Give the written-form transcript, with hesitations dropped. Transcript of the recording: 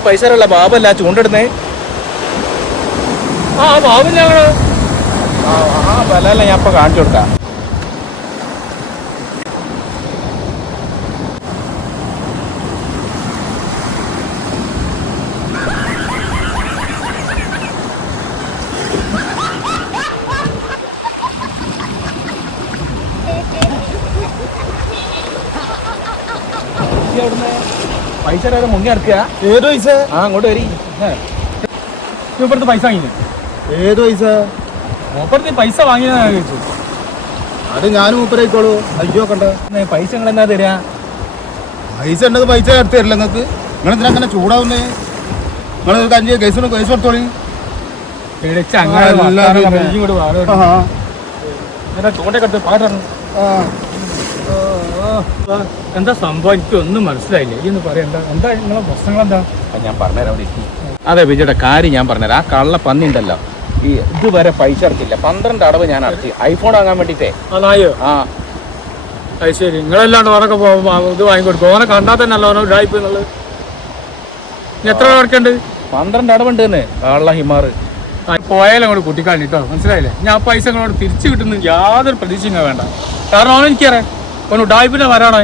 എനിക്ക് പൈസ തരാനുള്ള ബാബല്ല ചൂണ്ടിടുന്നേ. ആ ബാബു ഞങ്ങള് ആ വിലല്ല ഞാൻ ഇപ്പൊ കാണിച്ചു കൊടുക്കാം. പൈസ തരാതെ മുങ്ങി നടക്കുക. ഏത് പൈസ? ആ അങ്ങോട്ട് വരി. ഇവിടുത്തെ പൈസ വാങ്ങിയത് ഏത് പൈസ? മൂപ്പടുത്ത് പൈസ വാങ്ങിയതാ ചോദിച്ചു. അത് ഞാനും മൂപ്പരായിക്കോളൂ. അയ്യോ കണ്ട പൈസ നിങ്ങൾ എന്നാ തരാ? പൈസ ഉണ്ടത് പൈസ എടുത്ത് തരില്ല നിങ്ങൾക്ക്. നിങ്ങൾ എന്തിനാ അങ്ങനെ ചൂടാവുന്നേ? നിങ്ങൾ ഒരു അഞ്ച് കേസിന് പൈസ കൊടുത്തോളി. ചൂണ്ടക്കെടുത്ത് പാടാണ്. എന്താ സംഭവം എനിക്ക് ഒന്നും മനസ്സിലായില്ല. ഈ ഒന്ന് പറയണ്ട. എന്താ നിങ്ങളെ പ്രശ്നങ്ങൾ എന്താ? ഞാൻ പറഞ്ഞുതരാം. അതെ വിജയുടെ കാര്യം ഞാൻ പറഞ്ഞുതരാം. ആ കള്ള പന്നി ഉണ്ടല്ലോ, ഈ ഇതുവരെ പൈസ അടച്ചില്ല. 12 അടവ് ഞാൻ അടച്ചു ഐഫോൺ വാങ്ങാൻ വേണ്ടിട്ടേ. അതായോ? ആ അത് ശരി. നിങ്ങളല്ലാണ്ട് ഓനൊക്കെ ഇത് വാങ്ങിക്കൊടുക്കും. ഓനെ കണ്ടാൽ തന്നെ അല്ല ഓനോ ഇടായ്പ എന്നുള്ളത്. ഇനി എത്ര അടക്കണ്ട്? 12 അടവുണ്ട് കള്ള ഹിമാർ. പോയാലും അങ്ങോട്ട് കുട്ടിക്കാണി കേട്ടോ, മനസ്സിലായില്ലേ? ഞാൻ ആ പൈസ നിങ്ങളോട് തിരിച്ചു കിട്ടുന്ന യാതൊരു പ്രതീക്ഷയും വേണ്ട. കാരണം ഓനെനിക്കറിയാം ഓന് ഉടായ്പിനെ വരാണോ.